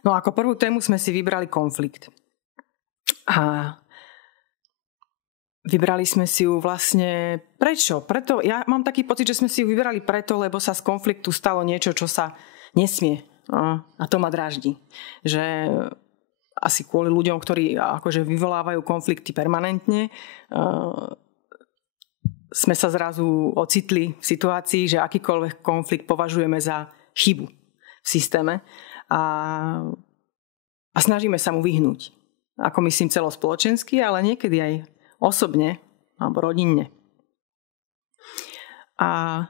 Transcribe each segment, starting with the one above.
No ako prvú tému sme si vybrali konflikt. A vybrali sme si ju vlastne... Prečo? Preto, ja mám taký pocit, že sme si ju vybrali preto, lebo sa z konfliktu stalo niečo, čo sa nesmie. A to ma dráždi. Že asi kvôli ľuďom, ktorí akože vyvolávajú konflikty permanentne, sme sa zrazu ocitli v situácii, že akýkoľvek konflikt považujeme za chybu v systéme a snažíme sa mu vyhnúť. Ako myslím celospoločensky, ale niekedy aj osobne alebo rodinne. A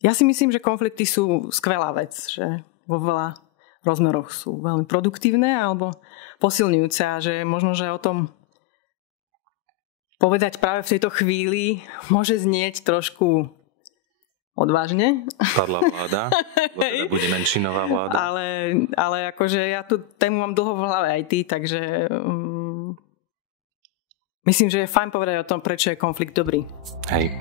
ja si myslím, že konflikty sú skvelá vec, že vo veľa rozmeroch sú veľmi produktívne alebo posilňujúce a že možno, že o tom povedať práve v tejto chvíli môže znieť trošku odvážne. Padla vláda, teda bude menšinová vláda. Ale akože ja tú tému mám dlho v hlave aj ty, takže myslím, že je fajn povedať o tom, prečo je konflikt dobrý. Hej.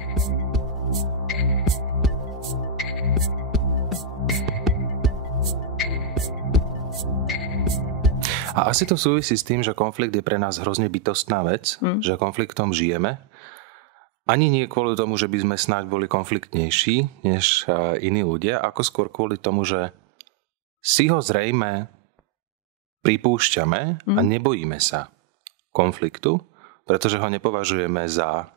A asi to súvisí s tým, že konflikt je pre nás hrozne bytostná vec, že konfliktom žijeme. Ani nie kvôli tomu, že by sme snáď boli konfliktnejší než iní ľudia, ako skôr kvôli tomu, že si ho zrejme pripúšťame a nebojíme sa konfliktu, pretože ho nepovažujeme za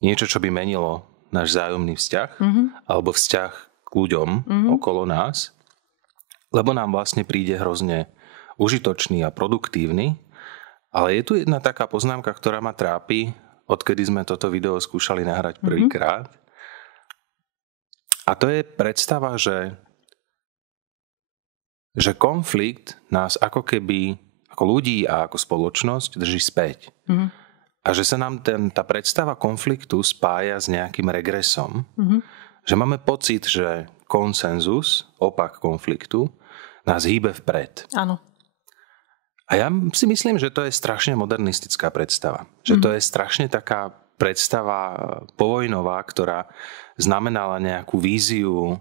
niečo, čo by menilo náš vzájomný vzťah alebo vzťah k ľuďom okolo nás, lebo nám vlastne príde hrozne užitočný a produktívny. Ale je tu jedna taká poznámka, ktorá ma trápi, odkedy sme toto video skúšali nahrať prvýkrát. A to je predstava, že konflikt nás ako keby, ako ľudí a ako spoločnosť drží späť. A že sa nám tá predstava konfliktu spája s nejakým regresom. Že máme pocit, že konsenzus, opak konfliktu, nás hýbe vpred. Áno. A ja si myslím, že to je strašne modernistická predstava. Že to je strašne taká predstava povojnová, ktorá znamenala nejakú víziu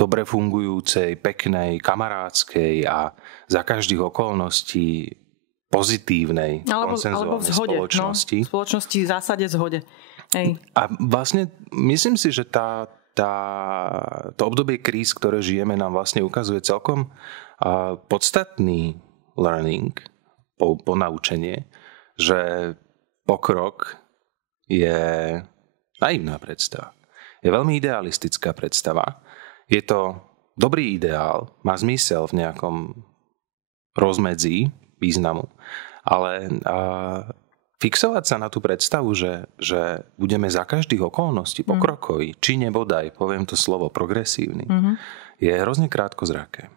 dobre fungujúcej, peknej, kamarádskej a za každých okolností pozitívnej, konsenzuálnej spoločnosti. No, spoločnosti v zásade zhode. Hej. A vlastne myslím si, že to obdobie kríz, ktoré žijeme, nám vlastne ukazuje celkom podstatný learning, ponaučenie, že pokrok je naivná predstava. Je veľmi idealistická predstava. Je to dobrý ideál, má zmysel v nejakom rozmedzí významu, ale fixovať sa na tú predstavu, že budeme za každých okolností pokrokoví, či nebodaj, poviem to slovo, progresívny, je hrozne krátkozraké.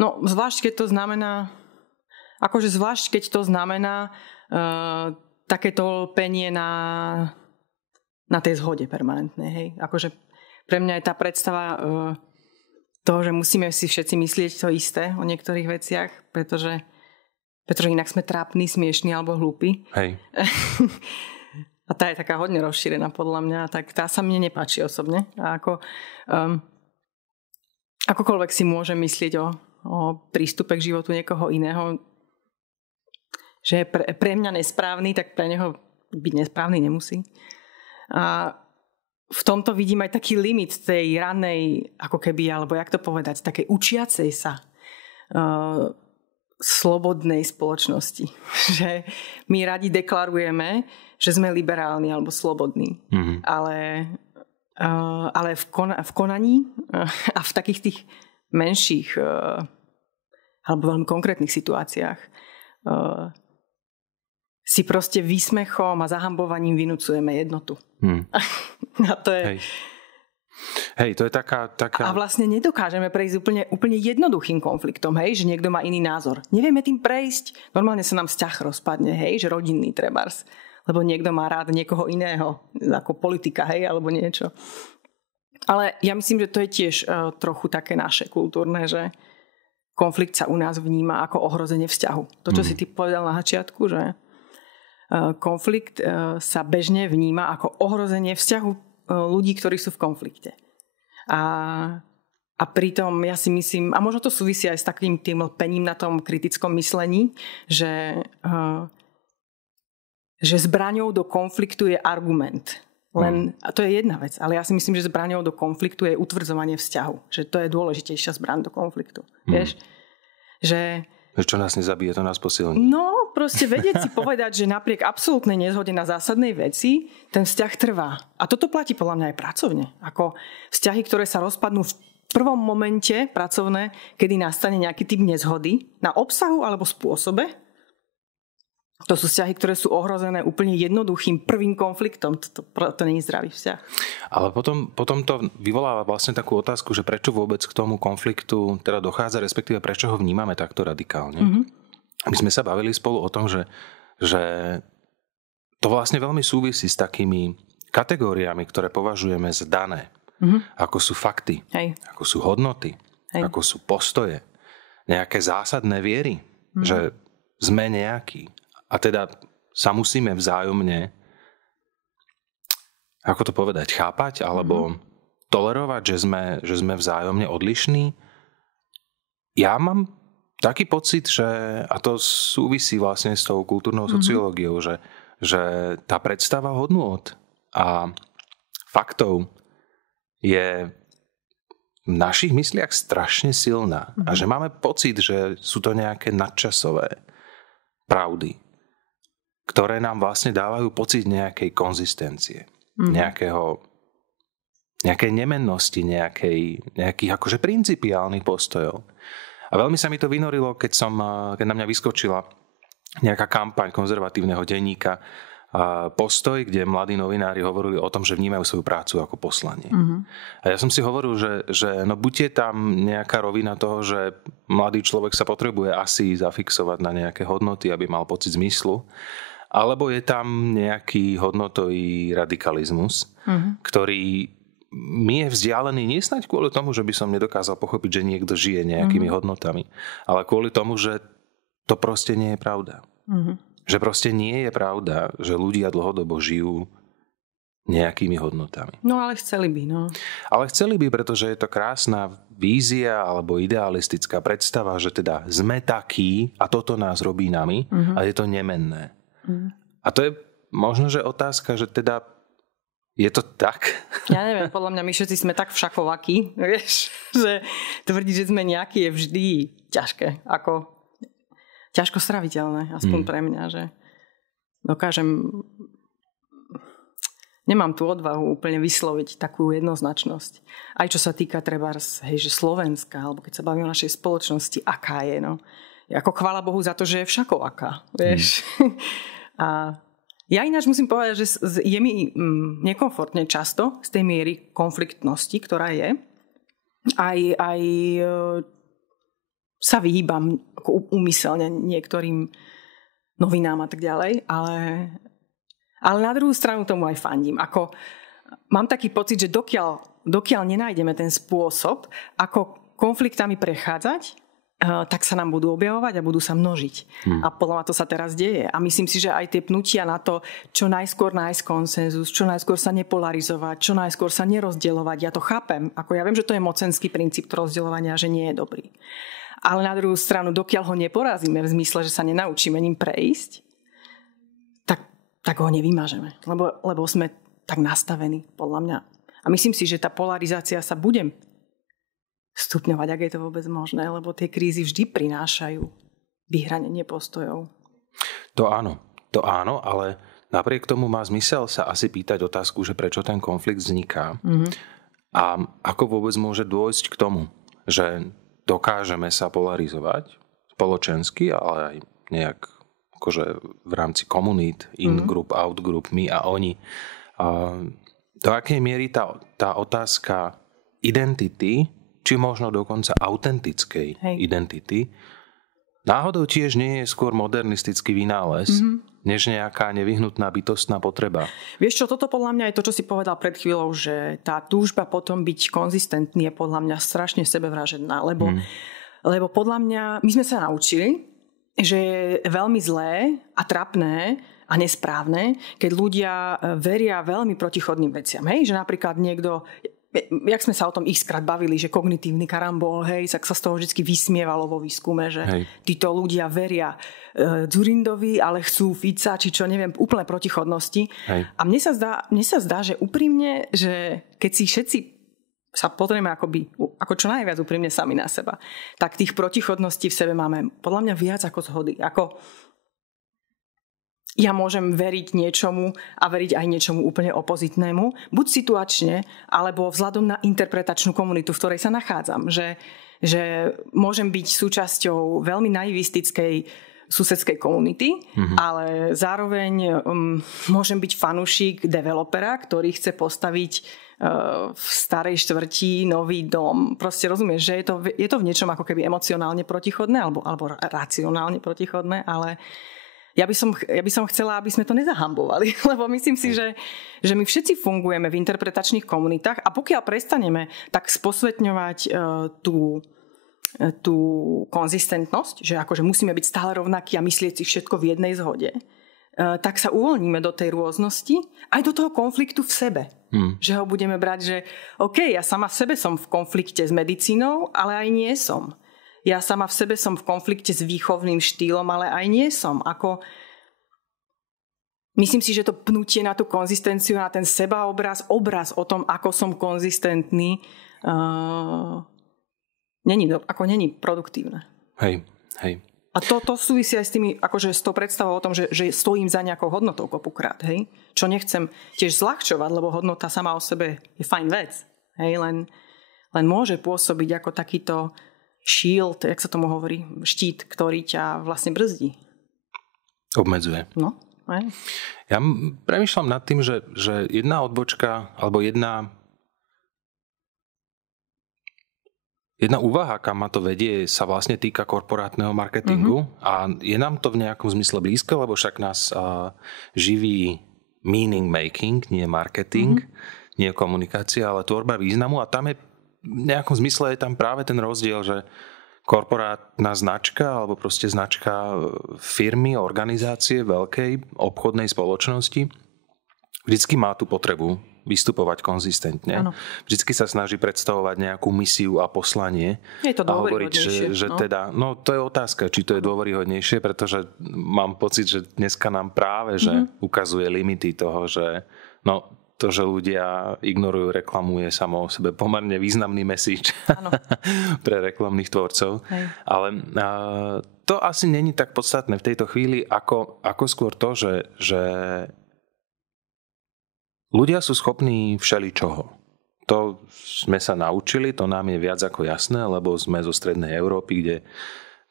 No, zvlášť keď to znamená takéto lpenie na tej zhode permanentnej, hej. Akože pre mňa je tá predstava toho, že musíme si všetci myslieť to isté o niektorých veciach, pretože inak sme trápni, smiešní alebo hlúpi. Hej. A tá je taká hodne rozšírená podľa mňa, tak tá sa mne nepáči osobne. A akokoľvek si môžem myslieť o prístupe k životu niekoho iného, že je pre mňa nesprávny, tak pre neho byť nesprávny nemusí. A v tomto vidím aj taký limit tej ranej, ako keby, alebo jak to povedať, takej učiacej sa slobodnej spoločnosti. Že my radi deklarujeme, že sme liberálni alebo slobodní. Ale v konaní a v takých tých menších alebo veľmi konkrétnych situáciách si proste výsmechom a zahambovaním vynúcujeme jednotu. A to je... Hej, to je taká... A vlastne nedokážeme prejsť úplne jednoduchým konfliktom, hej, že niekto má iný názor. Nevieme tým prejsť, normálne sa nám vzťah rozpadne, hej, že rodinný trebárs, lebo niekto má rád niekoho iného, ako politika, hej, alebo niečo. Ale ja myslím, že to je tiež trochu také naše kultúrne, že konflikt sa u nás vníma ako ohrozenie vzťahu. To, čo si ty povedal na začiatku, že konflikt sa bežne vníma ako ohrozenie vzťahu ľudí, ktorí sú v konflikte. A A pritom ja si myslím, a možno to súvisí aj s takým tým lpením na tom kritickom myslení, že zbraňou do konfliktu je argument. A to je jedna vec, ale ja si myslím, že zbraňou do konfliktu je utvrdzovanie vzťahu. Že to je dôležitejšia zbraň do konfliktu. Vieš? Že čo nás nezabije, to nás posilní. No, proste vedieť si povedať, že napriek absolútnej nezhode na zásadnej veci, ten vzťah trvá. A toto platí podľa mňa aj pracovne. Ako vzťahy, ktoré sa rozpadnú v prvom momente pracovné, kedy nastane nejaký typ nezhody na obsahu alebo spôsobe. To sú vzťahy, ktoré sú ohrozené úplne jednoduchým prvým konfliktom. To nie je zdravý vzťah. Ale potom to vyvoláva vlastne takú otázku, že prečo vôbec k tomu konfliktu teda dochádza, respektíve prečo ho vnímame takto radikálne. My sme sa bavili spolu o tom, že to vlastne veľmi súvisí s takými kategóriami, ktoré považujeme za dané. Ako sú fakty, ako sú hodnoty, ako sú postoje, nejaké zásadné viery, že sme nejakí. A teda sa musíme vzájomne, ako to povedať, chápať alebo tolerovať, že sme vzájomne odlišní. Ja mám taký pocit, že, a to súvisí vlastne s tou kultúrnou sociológiou, že tá predstava hodnôt a faktov je v našich mysliach strašne silná. A že máme pocit, že sú to nejaké nadčasové pravdy, ktoré nám vlastne dávajú pocit nejakej konzistencie, nejakej nemennosti, nejakých akože principiálnych postojov. A veľmi sa mi to vynorilo, keď na mňa vyskočila nejaká kampaň konzervatívneho denníka Postoj, kde mladí novinári hovorili o tom, že vnímajú svoju prácu ako poslanie. A ja som si hovoril, že no buď je tam nejaká rovina toho, že mladý človek sa potrebuje asi zafixovať na nejaké hodnoty, aby mal pocit zmyslu, alebo je tam nejaký hodnotový radikalizmus, ktorý mi je vzdialený nie snáď kvôli tomu, že by som nedokázal pochopiť, že niekto žije nejakými hodnotami, ale kvôli tomu, že to proste nie je pravda. Že proste nie je pravda, že ľudia dlhodobo žijú nejakými hodnotami. No ale chceli by, no. Ale chceli by, pretože je to krásna vízia alebo idealistická predstava, že teda sme takí a toto nás robí nami a je to nemenné. A to je možno, že otázka, že teda je to tak? Ja neviem, podľa mňa my všetci sme tak všakovakí, vieš, že tvrdiť, že sme nejakí je vždy ťažké, ťažko straviteľné, aspoň pre mňa, že nemám tú odvahu úplne vysloviť takú jednoznačnosť. Aj čo sa týka trebárs, že Slovenska, alebo keď sa bavíme o našej spoločnosti, aká je, no. Ako chvála Bohu za to, že je všakovaká, vieš. A ja ináč musím povedať, že je mi nekomfortne často z tej miery konfliktnosti, ktorá je. Aj sa vyhýbam úmyselne niektorým novinám a tak ďalej, ale na druhú stranu tomu aj fandím. Mám taký pocit, že dokiaľ nenájdeme ten spôsob, ako konfliktami prechádzať, tak sa nám budú objavovať a budú sa množiť. A podľa mňa to sa teraz deje. A myslím si, že aj tie pnutia na to, čo najskôr nájsť konsenzus, čo najskôr sa nepolarizovať, čo najskôr sa nerozdeľovať, ja to chápem. Ja viem, že to je mocenský princíp rozdeľovania, že nie je dobrý. Ale na druhú stranu, dokiaľ ho neporazíme v zmysle, že sa nenaučíme ním prejsť, tak ho nevymažeme. Lebo sme tak nastavení, podľa mňa. A myslím si, že tá polarizácia sa bude stupňovať, ak je to vôbec možné, lebo tie krízy vždy prinášajú vyhranenie postojov. To áno, ale napriek tomu má zmysel sa asi pýtať otázku, že prečo ten konflikt vzniká a ako vôbec môže dôjsť k tomu, že dokážeme sa polarizovať spoločensky, ale aj nejak akože v rámci komunít, in-group, out-group, my a oni. Do akej miery tá otázka identity, či možno dokonca autentickej identity, náhodou tiež nie je skôr modernistický vynález, než nejaká nevyhnutná bytostná potreba. Vieš čo, toto podľa mňa je to, čo si povedal pred chvíľou, že tá túžba potom byť konzistentný je podľa mňa strašne sebevražedná, lebo podľa mňa, my sme sa naučili, že je veľmi zlé a trapné a nesprávne, keď ľudia veria veľmi protichodným veciam. Hej? Že napríklad niekto, jak sme sa o tom x-krát bavili, že kognitívny karambol, hej, tak sa z toho vždy vysmievalo vo výskume, že títo ľudia veria Dzurindovi, ale chcú Fica, či čo, neviem, úplne protichodnosti. Hej. A mne sa zdá, že úprimne, že keď si všetci sa potrebujeme ako čo najviac úprimne sami na seba, tak tých protichodností v sebe máme podľa mňa viac ako zhody. Ako ja môžem veriť niečomu a veriť aj niečomu úplne opozitnému, buď situačne, alebo vzhľadom na interpretačnú komunitu, v ktorej sa nachádzam. Že môžem byť súčasťou veľmi naivistickej susedskej komunity, ale zároveň môžem byť fanúšik developera, ktorý chce postaviť v starej štvrti nový dom. Proste rozumieš, že je to v niečom ako keby emocionálne protichodné alebo racionálne protichodné, ale ja by som chcela, aby sme to nezahambovali, lebo myslím si, že my všetci fungujeme v interpretačných komunitách a pokiaľ prestaneme tak sposvetňovať tú konzistentnosť, že akože musíme byť stále rovnakí a myslieť si všetko v jednej zhode, tak sa uvoľníme do tej rôznosti aj do toho konfliktu v sebe. Že ho budeme brať, že OK, ja sama v sebe som v konflikte s medicínou, ale aj nie som. Ja sama v sebe som v konflikte s výchovným štýlom, ale aj nie som. Myslím si, že to pnutie na tú konzistenciu, na ten sebaobraz, obraz o tom, ako som konzistentný, není produktívne. Hej. A to súvisí aj s tými, akože s tou predstavou o tom, že stojím za nejakou hodnotou kopukrát, hej? Čo nechcem tiež zľahčovať, lebo hodnota sama o sebe je fajn vec, hej? Len môže pôsobiť ako takýto shield, jak sa tomu hovorí, štít, ktorý ťa vlastne brzdí. Obmedzuje. No, hej. Ja premýšľam nad tým, že jedna odbočka, alebo jedna úvaha, kam ma to vedie, sa vlastne týka korporátneho marketingu a je nám to v nejakom zmysle blízke, lebo však nás živí meaning making, nie marketing, nie komunikácia, ale tvorba významu a tam je v nejakom zmysle je tam práve ten rozdiel, že korporátna značka alebo proste značka firmy, organizácie, veľkej obchodnej spoločnosti vždycky má tú potrebu vystupovať konzistentne. Ano. Vždycky sa snaží predstavovať nejakú misiu a poslanie. Je to dôveryhodnejšie. To je otázka, či to je dôveryhodnejšie, pretože mám pocit, že dneska nám práve že ukazuje limity toho, že to, že ľudia ignorujú reklamu, je samo o sebe pomerne významný message pre reklamných tvorcov. Hej. Ale to asi není tak podstatné v tejto chvíli, ako skôr to, že ľudia sú schopní všeličoho. To sme sa naučili, to nám je viac ako jasné, lebo sme zo strednej Európy, kde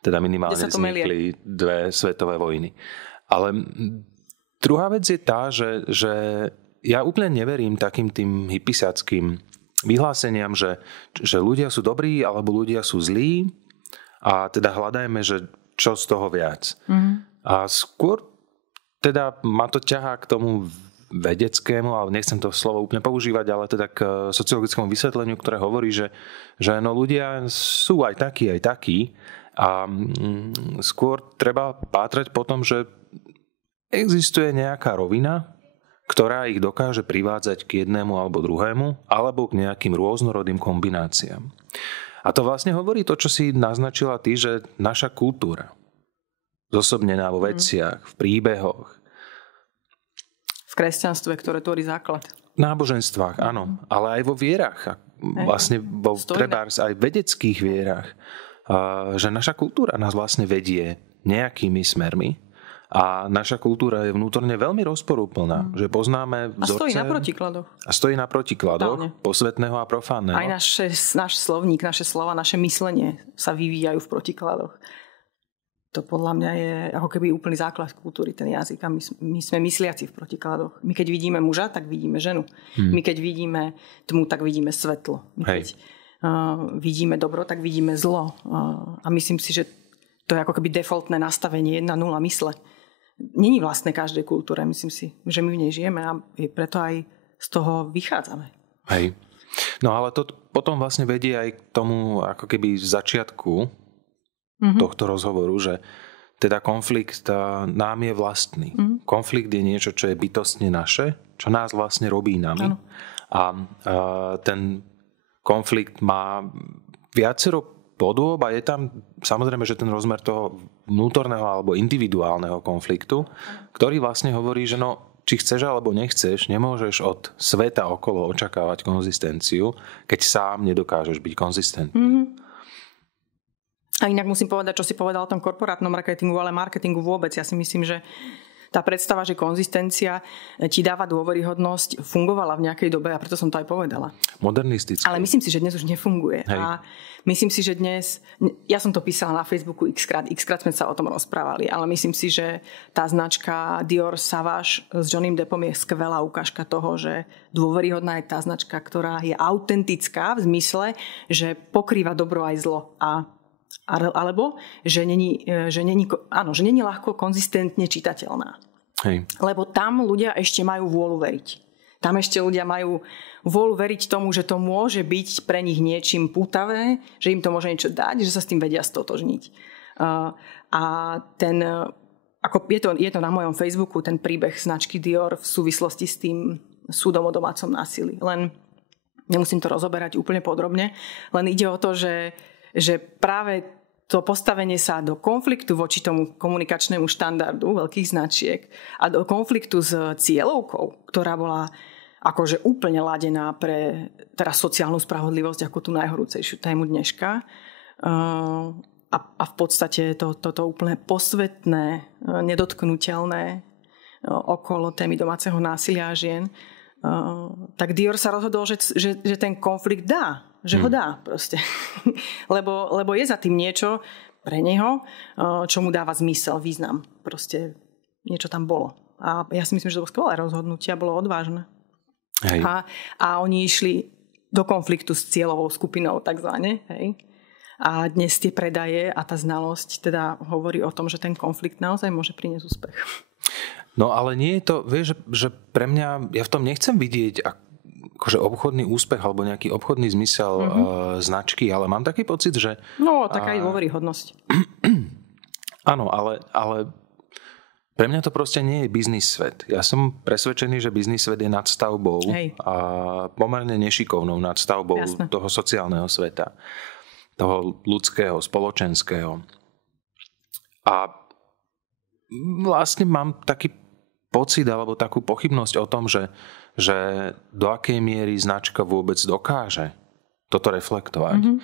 teda minimálne vznikli 2 svetové vojny. Ale druhá vec je tá, že ja úplne neverím takým tým hippisáckým vyhláseniam, že ľudia sú dobrí alebo ľudia sú zlí a teda hľadajme, že čo z toho viac. A skôr teda ma to ťahá k tomu vedeckému, ale nechcem to slovo úplne používať, ale teda k sociologickému vysvetleniu, ktoré hovorí, že ľudia sú aj takí a skôr treba pátrať po tom, že existuje nejaká rovina, ktorá ich dokáže privádzať k jednému alebo druhému, alebo k nejakým rôznorodým kombináciám. A to vlastne hovorí to, čo si naznačila ty, že naša kultúra, zosobnená vo veciach, v príbehoch, v kresťanstve, ktoré tvorí základ. V náboženstvách, áno, ale aj vo vierach, vlastne vo trebárs aj vedeckých vierach, že naša kultúra nás vlastne vedie nejakými smermi a naša kultúra je vnútorne veľmi rozporúplná, že poznáme vzorce. A stojí na protikladoch posvetného a profánneho. Aj náš slovník, naše slova, naše myslenie sa vyvíjajú v protikladoch. To podľa mňa je ako keby úplný základ kultúry, ten jazyk. A my sme mysliaci v protikladoch. My keď vidíme muža, tak vidíme ženu. My keď vidíme tmu, tak vidíme svetlo. My keď vidíme dobro, tak vidíme zlo. A myslím si, že to je ako keby defaultné nastavenie 1-0 mysle. Není vlastné každej kultúre. Myslím si, že my v nej žijeme a preto aj z toho vychádzame. Hej. No ale to potom vlastne vedie aj k tomu ako keby začiatku tohto rozhovoru, že teda konflikt nám je vlastný. Konflikt je niečo, čo je bytostne naše, čo nás vlastne robí nami. Ano. A ten konflikt má viacero podôb a je tam samozrejme, že ten rozmer toho vnútorného alebo individuálneho konfliktu, ktorý vlastne hovorí, že či chceš alebo nechceš, nemôžeš od sveta okolo očakávať konzistenciu, keď sám nedokážeš byť konzistentný. A inak musím povedať, čo si povedal o tom korporátnom marketingu, ale marketingu vôbec. Ja si myslím, že tá predstava, že konzistencia ti dáva dôveryhodnosť, fungovala v nejakej dobe a preto som to aj povedala. Modernistické. Ale myslím si, že dnes už nefunguje. Hej. A myslím si, že dnes, ja som to písala na Facebooku xkrát sme sa o tom rozprávali, ale myslím si, že tá značka Dior Sauvage s Johnnym Deppom je skvelá ukážka toho, že dôveryhodná je tá značka, ktorá je autentická v zmysle, že pokrýva dobro aj zlo alebo že není ľahko konzistentne čitateľná. Hej. Lebo tam ľudia ešte majú vôľu veriť. Tam ešte ľudia majú vôľu veriť tomu, že to môže byť pre nich niečím pútavé, že im to môže niečo dať, že sa s tým vedia stotožniť. A je to na mojom Facebooku, ten príbeh značky Dior v súvislosti s tým súdom o domácom násilí. Len nemusím to rozoberať úplne podrobne, len ide o to, že práve to postavenie sa do konfliktu voči tomu komunikačnému štandardu veľkých značiek a do konfliktu s cieľovkou, ktorá bola akože úplne ladená pre teraz sociálnu spravodlivosť ako tú najhorúcejšiu tému dneška. A v podstate toto úplne posvetné, nedotknuteľné okolo témy domáceho násilia a žien, tak Dior sa rozhodol, že ten konflikt dá. Že ho dá proste. lebo je za tým niečo pre neho, čo mu dáva zmysel, význam. Proste niečo tam bolo. A ja si myslím, že to bolo skvelé rozhodnutie a bolo odvážne. Hej. A oni išli do konfliktu s cieľovou skupinou takzvané. Hej. A dnes tie predaje a tá znalosť teda hovorí o tom, že ten konflikt naozaj môže priniesť úspech. No ale nie je to, vieš, že pre mňa, ja v tom nechcem vidieť akože obchodný úspech alebo nejaký obchodný zmysel značky, ale mám taký pocit, že... No, taká aj dôveryhodnosť. Áno, ale pre mňa to proste nie je biznis svet. Ja som presvedčený, že biznis svet je nadstavbou a pomerne nešikovnou nadstavbou toho sociálneho sveta. Toho ľudského, spoločenského. A vlastne mám taký pocit alebo takú pochybnosť o tom, že do akej miery značka vôbec dokáže toto reflektovať.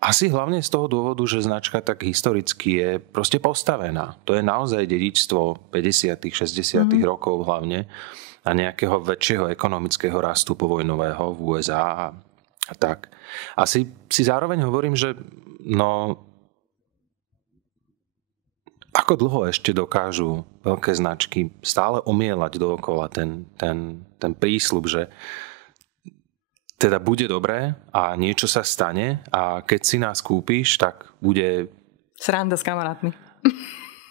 Asi hlavne z toho dôvodu, že značka tak historicky je proste postavená. To je naozaj dedičstvo 50. 60. rokov hlavne a nejakého väčšieho ekonomického rastu povojnového v USA a tak. A si zároveň hovorím, že ako dlho ešte dokážu veľké značky stále omielať dookola ten prísľub, že teda bude dobré a niečo sa stane a keď si nás kúpiš, tak bude... Sranda s kamarátmi.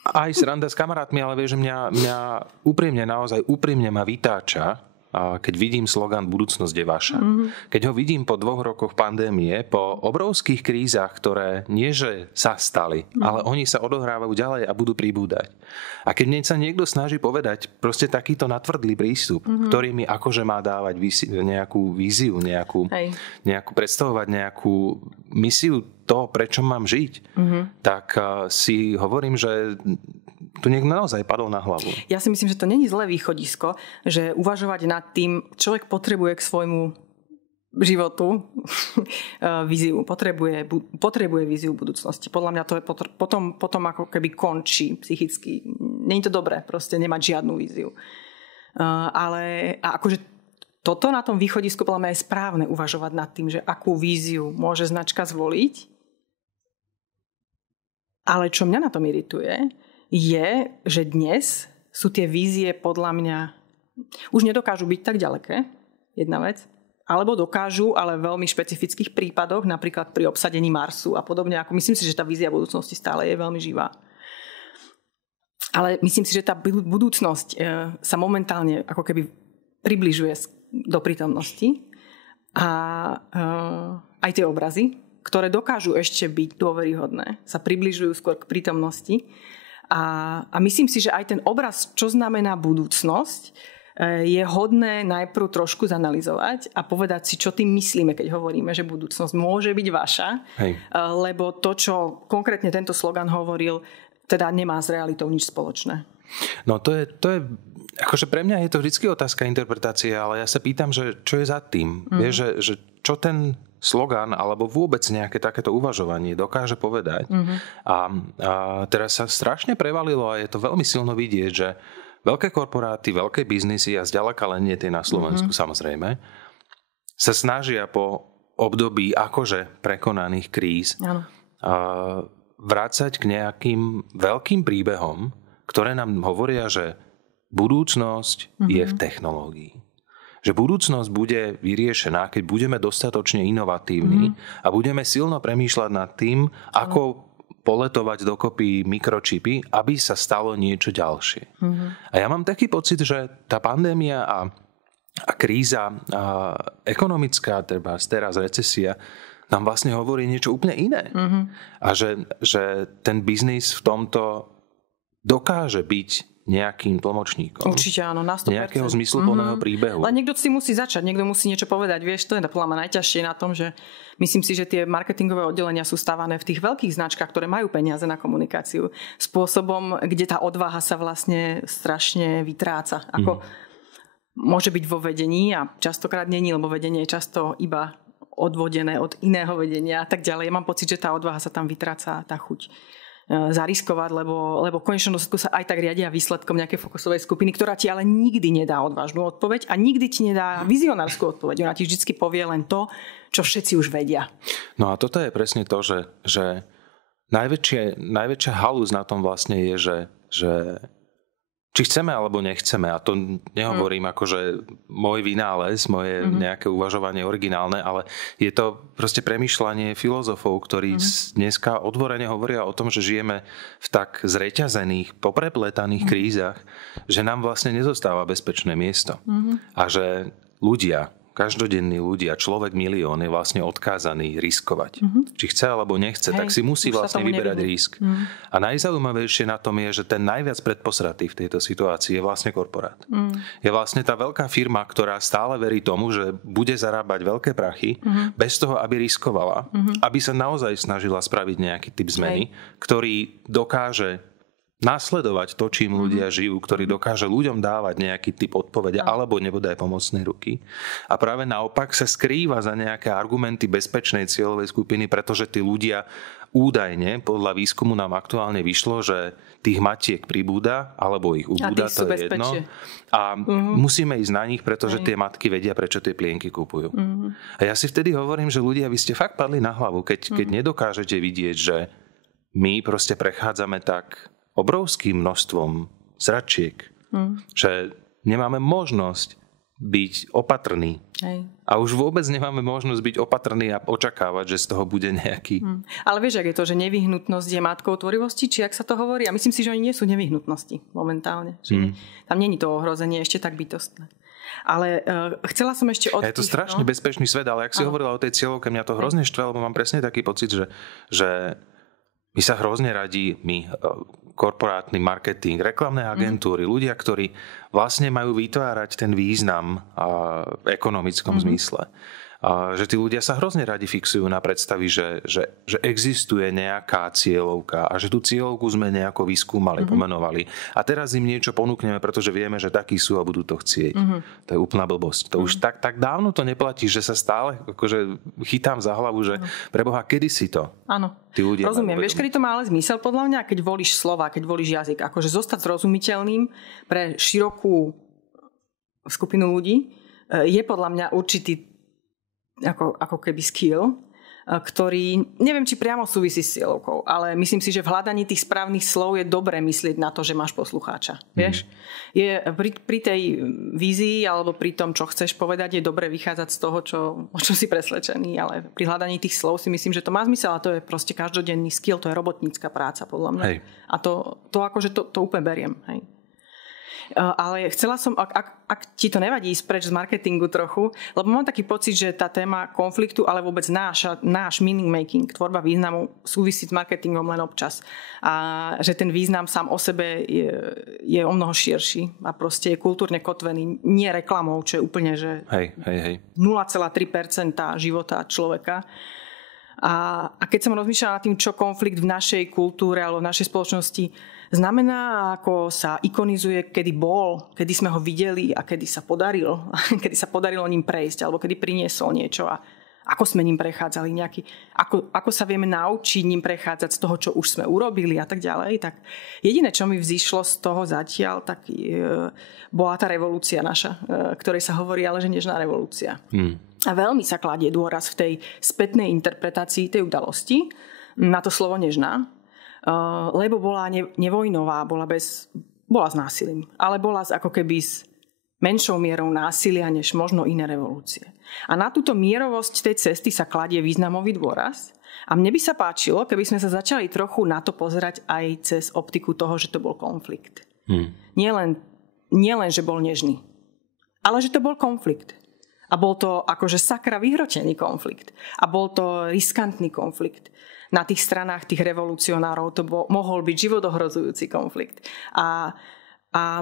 Aj sranda s kamarátmi, ale vieš, že mňa naozaj úprimne ma vytáča, keď vidím slogan Budúcnosť je vaša. Keď ho vidím po 2 rokoch pandémie, po obrovských krízach, ktoré nie že sa stali, ale oni sa odohrávajú ďalej a budú pribúdať. A keď mne sa niekto snaží povedať proste takýto natvrdlý prístup, ktorý mi akože má dávať nejakú víziu, nejakú predstavovať nejakú misiu toho, prečo mám žiť, tak si hovorím, že tu niekto naozaj padol na hlavu. Ja si myslím, že to není zlé východisko, že uvažovať nad tým, človek potrebuje k svojmu životu víziu, potrebuje víziu budúcnosti. Podľa mňa to je potom ako keby končí psychicky. Není to dobré, proste nemať žiadnu víziu. Ale akože toto na tom východisku podľa mňa je správne uvažovať nad tým, že akú víziu môže značka zvoliť. Ale čo mňa na tom irituje, je, že dnes sú tie vízie podľa mňa už nedokážu byť tak ďaleké, jedna vec, alebo dokážu, ale v veľmi špecifických prípadoch, napríklad pri obsadení Marsu a podobne, ako myslím si, že tá vízia budúcnosti stále je veľmi živá. Ale myslím si, že tá budúcnosť sa momentálne ako keby približuje do prítomnosti a aj tie obrazy, ktoré dokážu ešte byť dôveryhodné, sa približujú skôr k prítomnosti. A myslím si, že aj ten obraz, čo znamená budúcnosť, je hodné najprv trošku zanalyzovať a povedať si, čo tým myslíme, keď hovoríme, že budúcnosť môže byť vaša. Hej. Lebo to, čo konkrétne tento slogan hovoril, teda nemá s realitou nič spoločné. No to je akože pre mňa je to vždycky otázka interpretácie, ale ja sa pýtam, že čo je za tým? Vieš, že čo ten slogan alebo vôbec nejaké takéto uvažovanie dokáže povedať. A teraz sa strašne prevalilo a je to veľmi silno vidieť, že veľké korporáty, veľké biznisy a zďaleka len nie tie na Slovensku samozrejme, sa snažia po období akože prekonaných kríz vrácať k nejakým veľkým príbehom, ktoré nám hovoria, že budúcnosť je v technológii. Že budúcnosť bude vyriešená, keď budeme dostatočne inovatívni a budeme silno premýšľať nad tým, ako poletovať dokopy mikročipy, aby sa stalo niečo ďalšie. A ja mám taký pocit, že tá pandémia a kríza ekonomická, teraz recesia, nám vlastne hovorí niečo úplne iné. A že ten biznis v tomto dokáže byť nejakým tlmočníkom. Určite áno, na 100%. Nejakého zmysluplného príbehu. Ale niekto si musí začať, niekto musí niečo povedať. Vieš, to je podľa mňa najťažšie na tom, že myslím si, že tie marketingové oddelenia sú stávané v tých veľkých značkách, ktoré majú peniaze na komunikáciu, spôsobom, kde tá odvaha sa vlastne strašne vytráca. Ako môže byť vo vedení a častokrát není, lebo vedenie je často iba odvodené od iného vedenia a tak ďalej. Ja mám pocit, že tá odvaha sa tam vytráca, tá chuť zariskovať, lebo v konečnom dôsledku sa aj tak riadia výsledkom nejakej fokusovej skupiny, ktorá ti ale nikdy nedá odvážnu odpoveď a nikdy ti nedá vizionárskú odpoveď. Ona ti vždy povie len to, čo všetci už vedia. No a toto je presne to, že najväčšia halúz na tom vlastne je, že či chceme alebo nechceme, a to nehovorím akože môj vynález, moje nejaké uvažovanie originálne, ale je to proste premýšľanie filozofov, ktorí dneska otvorene hovoria o tom, že žijeme v tak zreťazených, poprepletaných krízach, že nám vlastne nezostáva bezpečné miesto. A že každodenní ľudia, človek milión je vlastne odkázaný riskovať. Či chce alebo nechce, tak si musí vlastne vyberať risk. A najzaujímavejšie na tom je, že ten najviac predposratý v tejto situácii je vlastne korporát. Je vlastne tá veľká firma, ktorá stále verí tomu, že bude zarábať veľké prachy bez toho, aby riskovala, aby sa naozaj snažila spraviť nejaký typ zmeny, ktorý dokáže nasledovať to, čím ľudia žijú, ktorý dokáže ľuďom dávať nejaký typ odpovede alebo nebodaj pomocnej ruky. A práve naopak sa skrýva za nejaké argumenty bezpečnej cieľovej skupiny, pretože tí ľudia údajne, podľa výskumu nám aktuálne vyšlo, že tých matiek pribúda, alebo ich ubúda, to je jedno. A musíme ísť na nich, pretože tie matky vedia, prečo tie plienky kupujú. A ja si vtedy hovorím, že ľudia, vy ste fakt padli na hlavu, keď nedokážete vidieť, že my proste prechádzame tak obrovským množstvom zračiek, že nemáme možnosť byť opatrný. A už vôbec nemáme možnosť byť opatrný a očakávať, že z toho bude nejaký... Ale vieš, ak je to, že nevyhnutnosť je matkou tvorivosti, či ak sa to hovorí? A myslím si, že oni nie sú nevyhnutnosti momentálne. Tam není to ohrozenie ešte tak bytostné. Ale chcela som ešte je to strašne bezpečný svet, ale ak si hovorila o tej cieľovke, mňa to hrozne štve, lebo mám presne taký pocit, že my sa hrozne radí, korporátny marketing, reklamné agentúry, ľudia, ktorí vlastne majú vytvárať ten význam v ekonomickom zmysle. Že tí ľudia sa hrozne radi fixujú na predstavy, že existuje nejaká cieľovka a že tú cieľovku sme nejako vyskúmali, pomenovali. A teraz im niečo ponúkneme, pretože vieme, že takí sú a budú to chcieť. To je úplná blbosť. To už tak dávno to neplatí, že sa stále akože chytám za hlavu, že preboha, kedy si to? Áno. Rozumiem. Vieš, kedy to má ale zmysel podľa mňa, keď volíš slova, keď volíš jazyk. Akože zostať zrozumiteľným pre širokú skupinu ľudí je podľa mňa určitý ako keby skill, ktorý, neviem, či priamo súvisí s cieľovkou, ale myslím si, že v hľadaní tých správnych slov je dobré myslieť na to, že máš poslucháča. Vieš? Je pri tej vízii alebo pri tom, čo chceš povedať, je dobré vychádzať z toho, o čo si presvedčený, ale pri hľadaní tých slov si myslím, že to má zmysel a to je proste každodenný skill, to je robotnícka práca podľa mňa. A to akože to úplne beriem. Hej. Ale chcela som, ak ti to nevadí, ísť preč z marketingu trochu, lebo mám taký pocit, že tá téma konfliktu, ale vôbec náš meaning making, tvorba významu súvisí s marketingom len občas. A že ten význam sám o sebe je o mnoho širší a proste je kultúrne kotvený, nie reklamou, čo je úplne, že 0,3% života človeka. A keď som rozmýšľala nad tým, čo konflikt v našej kultúre alebo v našej spoločnosti znamená, ako sa ikonizuje, kedy sme ho videli a kedy sa podarilo ním prejsť alebo kedy priniesol niečo a ako sme ním prechádzali, ako sa vieme naučiť ním prechádzať z toho, čo už sme urobili a tak ďalej, tak jediné, čo mi vzýšlo z toho zatiaľ, tak bola tá revolúcia naša, ktorej sa hovorí, ale že nežná revolúcia. A veľmi sa kladie dôraz v tej spätnej interpretácii tej udalosti na to slovo nežná, lebo bola nevojnová, bola s násilím, ale bola ako keby s menšou mierou násilia, než možno iné revolúcie. A na túto mierovosť tej cesty sa kladie významový dôraz a mne by sa páčilo, keby sme sa začali trochu na to pozerať aj cez optiku toho, že to bol konflikt. Nie len, že bol nežný, ale že to bol konflikt. A bol to akože sakra vyhrotený konflikt. A bol to riskantný konflikt. Na tých stranách tých revolucionárov to mohol byť životohrozujúci konflikt. A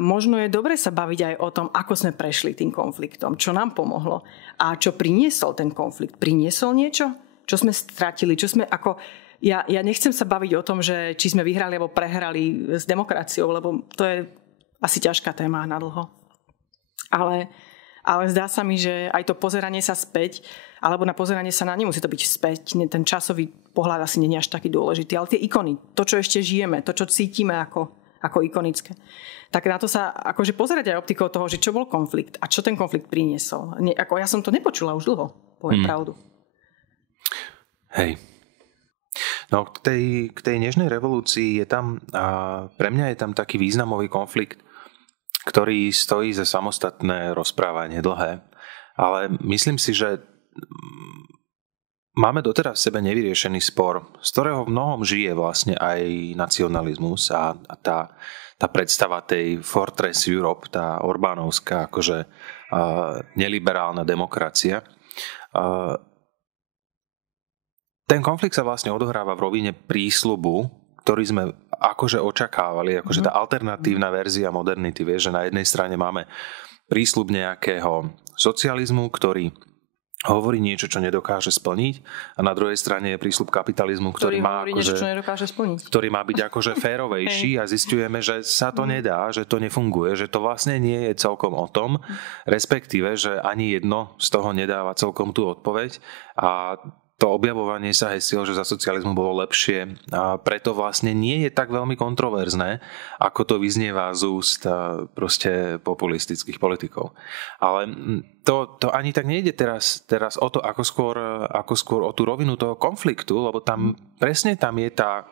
možno je dobre sa baviť aj o tom, ako sme prešli tým konfliktom, čo nám pomohlo a čo priniesol ten konflikt. Priniesol niečo? Čo sme stratili? Ja nechcem sa baviť o tom, že či sme vyhrali alebo prehrali s demokraciou, lebo to je asi ťažká téma na dlho. Ale zdá sa mi, že aj to pozeranie sa späť, alebo na pozeranie sa nemusí to byť späť, ten časový pohľad asi nie je až taký dôležitý, ale tie ikony, to, čo ešte žijeme, to, čo cítime ako ikonické. Tak na to sa akože pozerať aj optikou toho, že čo bol konflikt a čo ten konflikt priniesol. Ja som to nepočula už dlho, poviem pravdu. Hej. No k tej nežnej revolúcii je tam, pre mňa je tam taký významový konflikt, ktorý stojí za samostatné rozprávanie dlhé. Ale myslím si, že máme doteraz v sebe nevyriešený spor, z ktorého v mnohom žije vlastne aj nacionalizmus a tá predstava tej Fortress Europe, tá orbánovská akože neliberálna demokracia. Ten konflikt sa vlastne odohráva v rovine prísľubu, ktorý sme akože očakávali, akože tá alternatívna verzia modernity, vieš, že na jednej strane máme prísľub nejakého socializmu, ktorý hovorí niečo, čo nedokáže splniť, a na druhej strane je prísľub kapitalizmu, ktorý má niečo, čo nedokáže splniť. Ktorý má byť akože férovejší a zisťujeme, že sa to nedá, že to nefunguje, že to vlastne nie je celkom o tom, respektíve, že ani jedno z toho nedáva celkom tú odpoveď a to objavovanie sa hesil, že za socializmu bolo lepšie, a preto vlastne nie je tak veľmi kontroverzné, ako to vyznieva z úst proste populistických politikov. Ale to ani tak nejde teraz o to, ako skôr o tú rovinu toho konfliktu, lebo tam presne tam je tá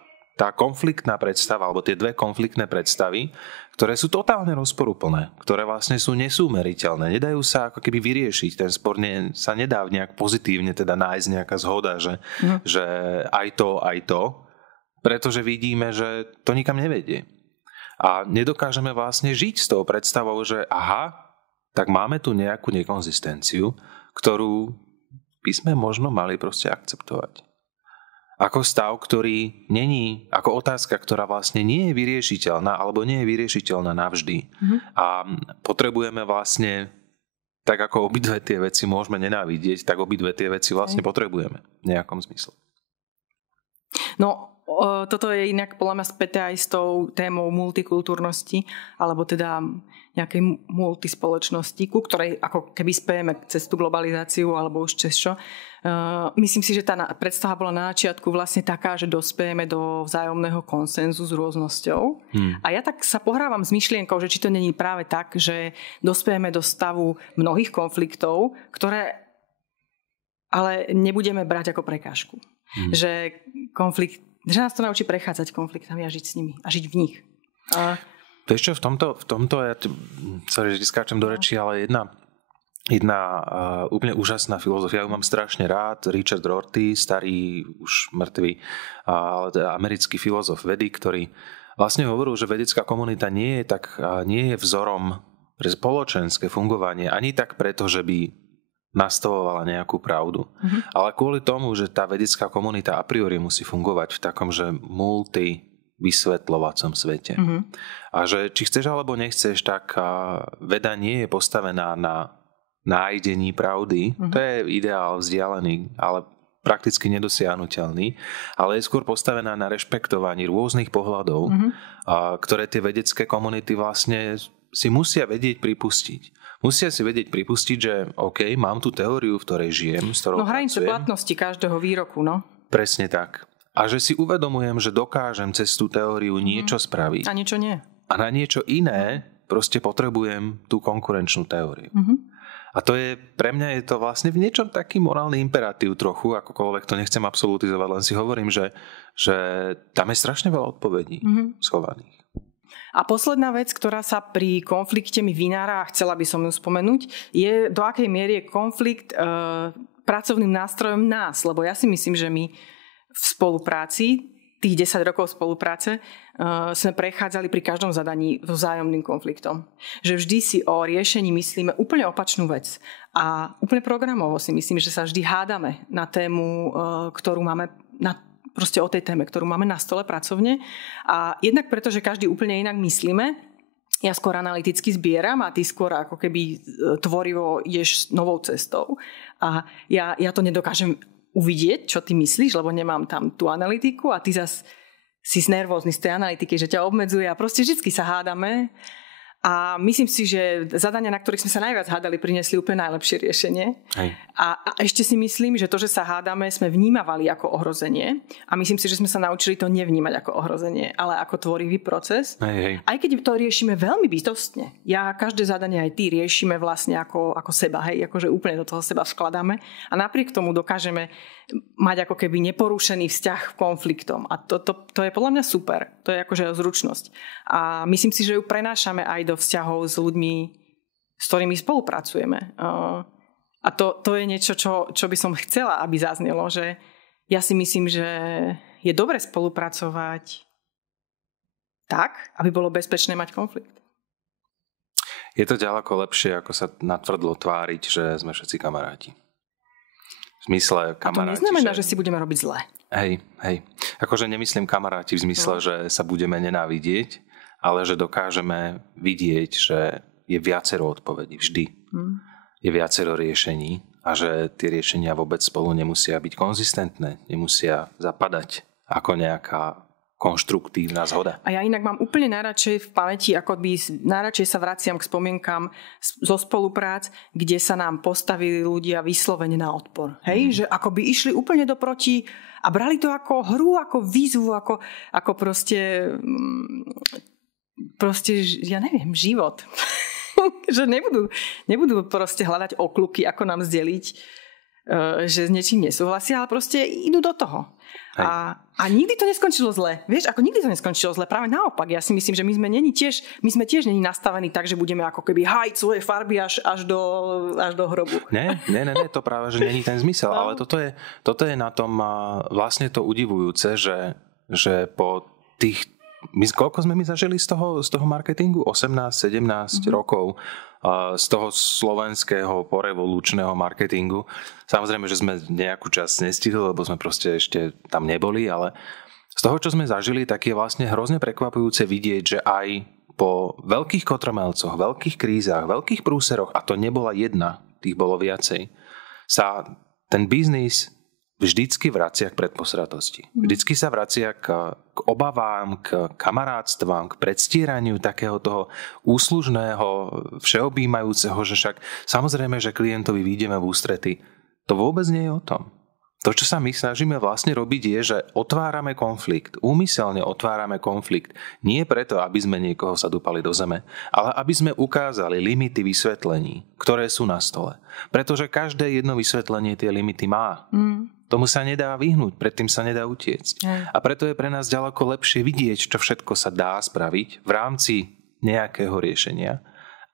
konfliktná predstava, alebo tie dve konfliktné predstavy, ktoré sú totálne rozporuplné, ktoré vlastne sú nesúmeriteľné, nedajú sa ako keby vyriešiť. Ten spor sa nedá nejak pozitívne teda nájsť nejaká zhoda, že aj to, pretože vidíme, že to nikam nevedie. A nedokážeme vlastne žiť s tou predstavou, že tak máme tu nejakú nekonzistenciu, ktorú by sme možno mali proste akceptovať. Ako stav, ktorý není, ako otázka, ktorá vlastne nie je vyriešiteľná, alebo nie je vyriešiteľná navždy. A potrebujeme vlastne, tak ako obidve tie veci môžeme nenávidieť, tak obidve tie veci vlastne potrebujeme v nejakom zmysle. No, toto je inak podľa mňa späté aj s tou témou multikultúrnosti, alebo teda nejakej multispoločnosti, ku ktorej ako keby spejeme cez tú globalizáciu, alebo už cez čo. Myslím si, že tá predstava bola na začiatku vlastne taká, že dospejeme do vzájomného konsenzu s rôznosťou. A ja tak sa pohrávam s myšlienkou, že či to není práve tak, že dospejeme do stavu mnohých konfliktov, ktoré ale nebudeme brať ako prekážku. Že nás to naučí prechádzať konfliktami a žiť s nimi. A žiť v nich. Vieš čo, v tomto ja sorry, že skáčem do reči, ale jedna úplne úžasná filozofia, ja ju mám strašne rád, Richard Rorty, starý, už mŕtvý, ale americký filozof vedy, ktorý vlastne hovoril, že vedecká komunita nie je vzorom pre spoločenské fungovanie, ani tak preto, že by nastavovala nejakú pravdu, ale kvôli tomu, že tá vedecká komunita a priori musí fungovať v takom, že multivysvetľovacom svete. A že či chceš alebo nechceš, tak veda nie je postavená na nájdení pravdy. To je ideál vzdialený, ale prakticky nedosiahnuteľný, ale je skôr postavená na rešpektovaní rôznych pohľadov, ktoré tie vedecké komunity vlastne si musia vedieť pripustiť. Musia si vedieť pripustiť, že OK, mám tú teóriu, v ktorej žijem, s ktorou hranice platnosti každého výroku, no. Presne tak. A že si uvedomujem, že dokážem cez tú teóriu niečo spraviť. A niečo nie. A na niečo iné proste potrebujem tú konkurenčnú teóriu. A to je, pre mňa je to vlastne v niečom taký morálny imperatív trochu, akokoľvek to nechcem absolutizovať, len si hovorím, že tam je strašne veľa odpovedí schovaných. A posledná vec, ktorá sa pri konflikte mi vynára, a chcela by som ju spomenúť, je do akej miery je konflikt pracovným nástrojom nás. Lebo ja si myslím, že my v spolupráci, tých 10 rokov spolupráce, sme prechádzali pri každom zadaní vzájomným konfliktom. Že vždy si o riešení myslíme úplne opačnú vec. A úplne programovo si myslím, že sa vždy hádame na tému, ktorú máme proste o tej téme, ktorú máme na stole pracovne. A jednak preto, že každý úplne inak myslíme, ja skôr analyticky zbieram a ty skôr ako keby tvorivo ideš novou cestou. A ja to nedokážem uvidieť, čo ty myslíš, lebo nemám tam tú analytiku a ty zas si nervózny z tej analytiky, že ťa obmedzuje a proste vždy sa hádame. A myslím si, že zadania, na ktorých sme sa najviac hádali, priniesli úplne najlepšie riešenie. A ešte si myslím, že to, že sa hádame, sme vnímavali ako ohrozenie. A myslím si, že sme sa naučili to nevnímať ako ohrozenie, ale ako tvorivý proces. Aj keď to riešime veľmi bytostne. Ja každé zadanie aj ty riešime vlastne ako seba. Akože úplne do toho seba vkladáme. A napriek tomu dokážeme mať ako keby neporušený vzťah k konfliktom. A to je podľa mňa super. To je akože zručnosť. A myslím si, že ju prenášame aj do vzťahov s ľuďmi, s ktorými spolupracujeme. A to je niečo, čo by som chcela, aby zaznelo, že ja si myslím, že je dobre spolupracovať tak, aby bolo bezpečné mať konflikt. Je to ďaleko lepšie, ako sa natvrdlo tváriť, že sme všetci kamaráti. V zmysle kamaráti. A to neznamená, že si budeme robiť zle. Hej. Akože nemyslím kamaráti v zmysle, že sa budeme nenávidieť, ale že dokážeme vidieť, že je viacero odpovedí vždy. Je viacero riešení a že tie riešenia vôbec spolu nemusia byť konzistentné, nemusia zapadať ako nejaká konštruktívna zhoda. A ja inak mám úplne najradšej v pamäti, najradšej sa vraciam k spomienkam zo spoluprác, kde sa nám postavili ľudia vyslovene na odpor. Hej? Že akoby išli úplne doproti a brali to ako hru, ako výzvu, ako proste, ja neviem, život. Že nebudú proste hľadať okľuky, ako nám zdeliť, že s niečím nesúhlasia, ale proste idú do toho. A nikdy to neskončilo zle. Vieš, ako nikdy to neskončilo zle. Práve naopak. Ja si myslím, že my sme tiež není nastavení tak, že budeme ako keby hájiť svoje farby až do hrobu. Nie, to práve, že není ten zmysel. No. Ale toto je na tom vlastne to udivujúce, že po tých... Koľko sme my zažili z toho marketingu? 18-17 rokov z toho slovenského porevolučného marketingu. Samozrejme, že sme nejakú časť nestihli, lebo sme proste ešte tam neboli, ale z toho, čo sme zažili, tak je vlastne hrozne prekvapujúce vidieť, že aj po veľkých kotromelcoch, veľkých krízach, veľkých prúseroch, a to nebola jedna, tých bolo viacej, sa ten biznis vždycky vracia k predposratosti. Vždycky sa vracia k obavám, k kamarátstvám, k predstieraniu takého toho úslužného, všeobjímajúceho, že však samozrejme, že klientovi vyjdeme v ústrety. To vôbec nie je o tom. To, čo sa my snažíme vlastne robiť, je, že otvárame konflikt. Úmyselne otvárame konflikt. Nie preto, aby sme niekoho sa dupali do zeme, ale aby sme ukázali limity vysvetlení, ktoré sú na stole. Pretože každé jedno vysvetlenie tie limity má. Tomu sa nedá vyhnúť, predtým sa nedá utiecť. A preto je pre nás ďaleko lepšie vidieť, čo všetko sa dá spraviť v rámci nejakého riešenia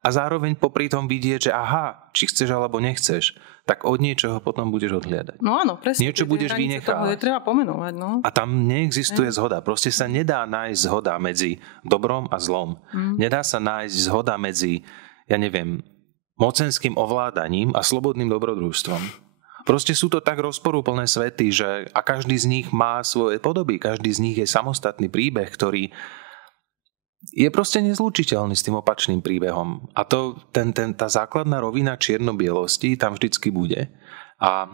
a zároveň popri tom vidieť, že aha, či chceš alebo nechceš, tak od niečoho potom budeš odhliadať. No áno, presne. Niečo budeš vynechávať. Toho je treba pomenovať, no. A tam neexistuje zhoda. Proste sa nedá nájsť zhoda medzi dobrom a zlom. Nedá sa nájsť zhoda medzi, ja neviem, mocenským ovládaním a slobodným dobrodružstvom. Proste sú to tak rozporúplné svety, že a každý z nich má svoje podoby, každý z nich je samostatný príbeh, ktorý je proste nezlúčiteľný s tým opačným príbehom. A to, tá základná rovina čierno-bielosti tam vždycky bude. A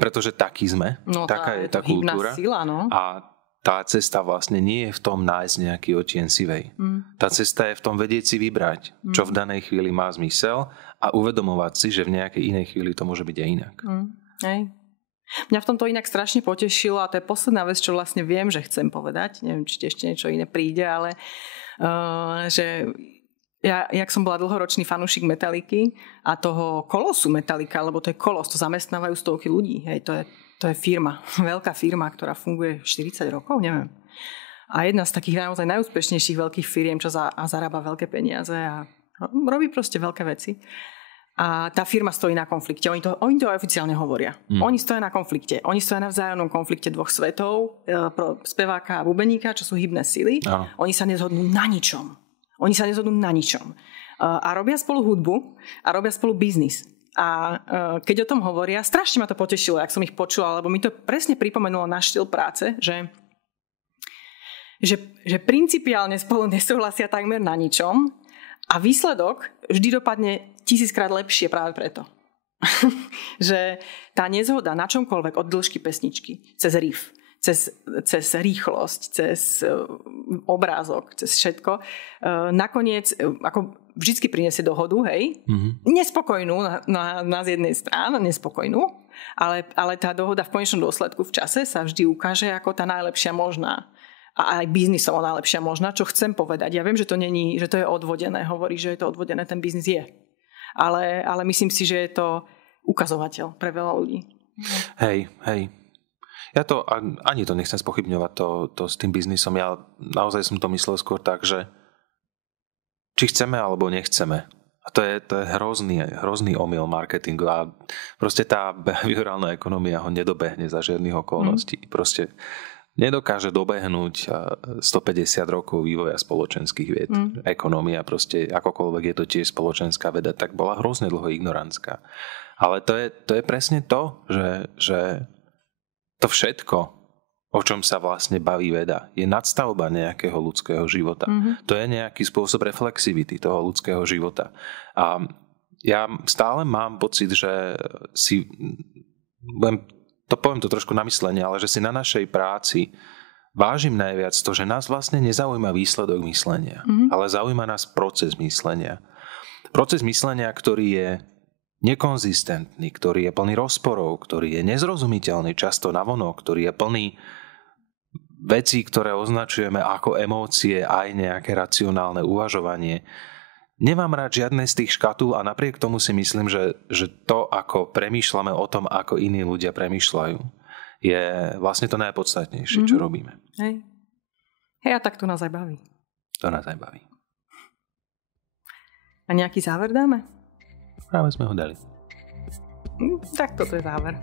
pretože takí sme, no, taká je tá kultúra. Sila, no. A tá cesta vlastne nie je v tom nájsť nejaký odtieň sivej. Tá cesta je v tom vedieť si vybrať, čo v danej chvíli má zmysel a uvedomovať si, že v nejakej inej chvíli to môže byť aj inak. Hej. Mňa v tomto inak strašne potešilo a to je posledná vec, čo vlastne viem, že chcem povedať. Neviem, či ešte niečo iné príde, ale že ja, jak som bola dlhoročný fanúšik Metalliky a toho kolosu Metallica, lebo to je kolos, to zamestnávajú stovky ľudí. Hej, to je firma, veľká firma, ktorá funguje 40 rokov, neviem. A jedna z takých naozaj najúspešnejších veľkých firiem, čo zarába veľké peniaze a robí proste veľké veci. A tá firma stojí na konflikte. Oni to aj oficiálne hovoria. Oni stoja na konflikte. Oni stoja na vzájomnom konflikte dvoch svetov, speváka a bubeníka, čo sú hybné sily. No. Oni sa nezhodnú na ničom. A robia spolu hudbu a robia spolu biznis. A keď o tom hovoria, strašne ma to potešilo, jak som ich počula, lebo mi to presne pripomenulo náš štýl práce, že principiálne spolu nesúhlasia takmer na ničom a výsledok vždy dopadne 1000-krát lepšie práve preto. Že tá nezhoda na čomkoľvek od dĺžky pesničky, cez riff, cez rýchlosť, cez obrázok, cez všetko, nakoniec ako vždycky prinesie dohodu, hej? Nespokojnú na z jednej strany, nespokojnú, ale tá dohoda v konečnom dôsledku v čase sa vždy ukáže ako tá najlepšia možná. A aj biznisovo najlepšia možná, čo chcem povedať. Ja viem, že to není, že to je odvodené. Hovorí, že je to odvodené, ten biznis je. Ale myslím si, že je to ukazovateľ pre veľa ľudí. Hej. Ja to, ani to nechcem spochybňovať to s tým biznisom. Ja naozaj som to myslel skôr tak, že či chceme alebo nechceme. A to je hrozný omyl marketingu a proste tá behaviorálna ekonomia ho nedobehne za žiadnych okolností. Proste nedokáže dobehnúť 150 rokov vývoja spoločenských vied. Ekonomia proste, akokoľvek je to tiež spoločenská veda, tak bola hrozne dlho ignorantská. Ale to je presne to, že to všetko, o čom sa vlastne baví veda, je nadstavba nejakého ľudského života. To je nejaký spôsob reflexivity toho ľudského života. A ja stále mám pocit, že poviem to trošku na myslenie, ale že si na našej práci vážim najviac to, že nás vlastne nezaujíma výsledok myslenia, ale zaujíma nás proces myslenia. Proces myslenia, ktorý je nekonzistentný, ktorý je plný rozporov, ktorý je nezrozumiteľný často navonok, ktorý je plný vecí, ktoré označujeme ako emócie, aj nejaké racionálne uvažovanie. Nemám rád žiadne z tých škatúl a napriek tomu si myslím, že to, ako premýšľame o tom, ako iní ľudia premýšľajú, je vlastne to najpodstatnejšie, čo robíme. Hej, a tak to nás aj baví. To nás aj baví. A nejaký záver dáme? Práve sme ho dali. Tak toto je záver.